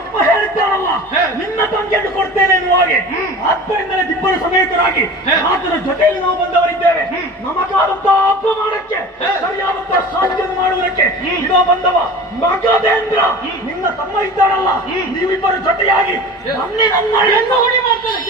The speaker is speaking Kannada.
ಉಪ್ಪ ಹೇಳಿದ್ದಾನಲ್ಲ, ನಿನ್ನ ತಂಗಿಯನ್ನು ಕೊಡ್ತೇನೆ ಎನ್ನುವ ಹಾಗೆ ಆದ್ದರಿಂದಲೇ ಇಬ್ಬರು ಸಮೇತರಾಗಿ ಆತನ ಜೊತೆಯಲ್ಲಿ ನಾವು ಬಂದವರಿದ್ದೇವೆ. ನಮಗಾದಂತಹ ಅಪಮಾನಕ್ಕೆ ಸರಿಯಾದಂತಹ ಶಾಸ್ತಿ ಮಾಡುವುದಕ್ಕೆ ಇದೋ ಬಂದವ ಮಗದೇಂದ್ರ, ನಿನ್ನ ತಮ್ಮ ಇದ್ದಾನಲ್ಲ, ನೀವಿಬ್ಬರು ಜೊತೆಯಾಗಿ ನನ್ನ ಹುಡಿ ಮಾಡ್ತಾರೆ.